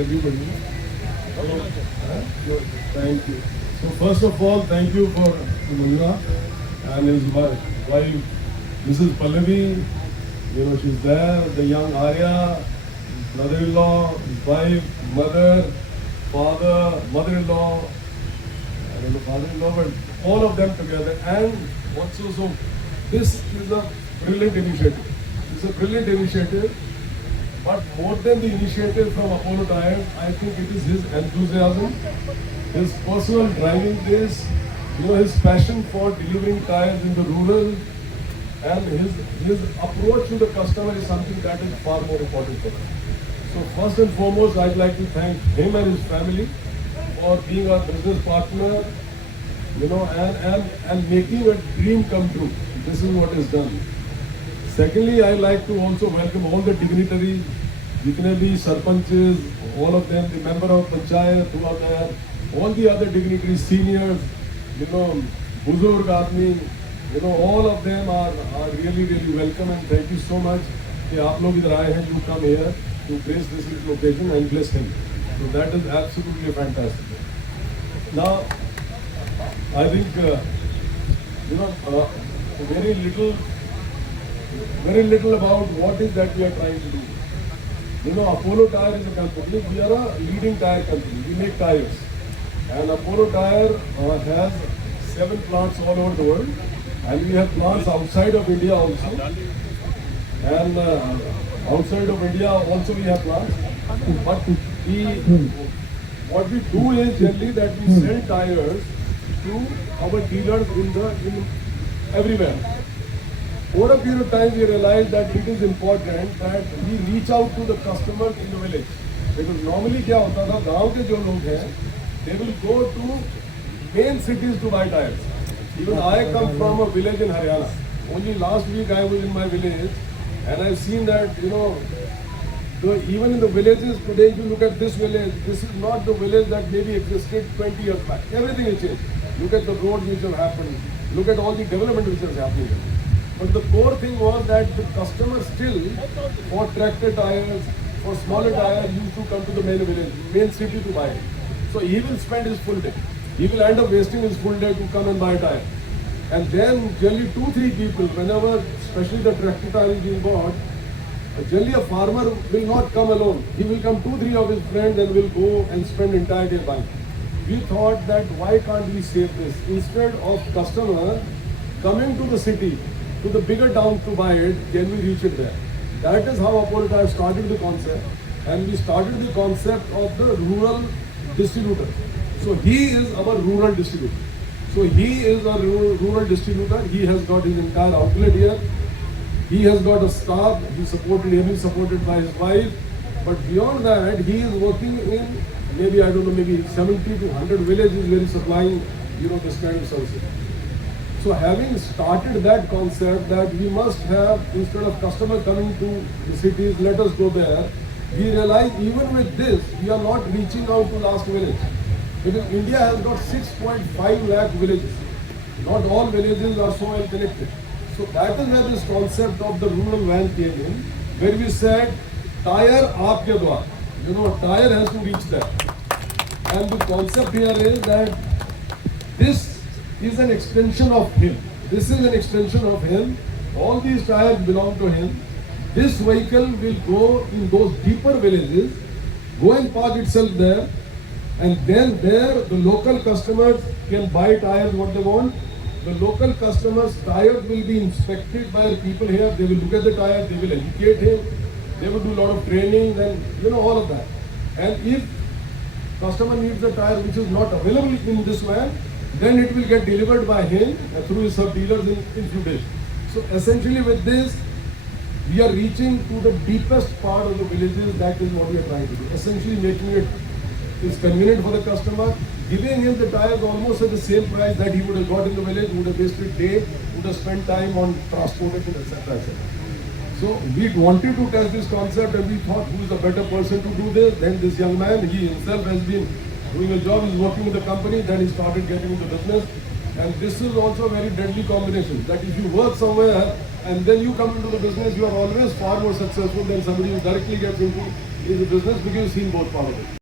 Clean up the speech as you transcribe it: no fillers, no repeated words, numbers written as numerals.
everybody. Hello. Good. Thank you. So first of all, thank you for Munna and his wife, Mrs. Pallavi. You know, she's there. The young Arya, brother-in-law, his wife, mother, father, mother-in-law. I don't know father-in-law, but all of them together. And also, so this is a brilliant initiative. It's a brilliant initiative. But more than the initiative from Apollo Tyres, I think it is his enthusiasm, his personal driving this, you know, his passion for delivering tires in the rural, and his approach to the customer is something that is far more important for us. So first and foremost, I'd like to thank him and his family for being our business partner, you know, and making a dream come true. This is what is done. Secondly, I like to also welcome all the dignitaries, jitne bhi sarpanches, all of them, the member of panchayat who are there, all the other dignitaries, seniors, you know, buzurg aadmi, you know, all of them are really, really welcome, and thank you so much कि आप लोग इधर आए हैं, you come here to grace this little occasion and bless him. So that is absolutely fantastic. Now, I think, you know, very little about what is that we are trying to do. You know, Apollo Tyre is a company. We are a leading tire company. We make tires. And Apollo Tyre has 7 plants all over the world. And we have plants outside of India also. And outside of India also we have plants. But what we do is generally that we sell tires to our dealers in everywhere. Over a period of time, we realized that it is important that we reach out to the customers in the village. Because normally क्या होता था, गांव के जो लोग हैं, they will go to main cities to buy tires. Even I come from a village in Haryana. Only last week I was in my village, and I've seen that, you know, even in the villages today, if you look at this village, this is not the village that maybe existed 20 years back. Everything has changed. Look at the roads which have happened. Look at all the development which has happened. But the core thing was that the customer still, for tractor tires, for smaller tires, used to come to the main city to buy it. So he will spend his full day. He will end up wasting his full day to come and buy a tire. And then generally 2-3 people, whenever, especially the tractor tire is being bought, generally a farmer will not come alone. He will come 2-3 of his friends and will go and spend entire day buying. We thought that why can't we save this? Instead of customer coming to the city, to the bigger towns to buy it, can we reach it there? That is how Apollo Tyre started the concept, and we started the concept of the rural distributor. So he is our rural distributor. So he is a rural distributor. He has got his entire outlet here. He has got a staff. He is supported by his wife. But beyond that, he is working in maybe, I don't know, maybe 70 to 100 villages where he is supplying, you know, this kind of services. So having started that concept that we must have, instead of customer coming to the cities, let us go there, we realize even with this, we are not reaching out to last village. Because India has got 6.5 lakh villages. Not all villages are so well connected. So that is where this concept of the rural van came in, where we said, tire aapke dwar. You know, tire has to reach there. And the concept here is that this is an extension of him. This is an extension of him. All these tires belong to him. This vehicle will go in those deeper villages, go and park itself there, and then there the local customers can buy tires what they want. The local customers' tires will be inspected by the people here. They will look at the tire, they will educate him, they will do a lot of training and, you know, all of that. And if customer needs a tire which is not available in this van, then it will get delivered by him through his sub-dealers in few days. So essentially with this, we are reaching to the deepest part of the villages. That is what we are trying to do. Essentially making it is convenient for the customer, giving him the tires almost at the same price that he would have got in the village, would have wasted day, would have spent time on transportation, etc. etc. So we wanted to test this concept, and we thought who is a better person to do this than this young man. He himself has been doing a job, he's working with the company, then he started getting into business. And this is also a very deadly combination, that if you work somewhere and then you come into the business, you are always far more successful than somebody who directly gets into the business because you've seen both parts of it.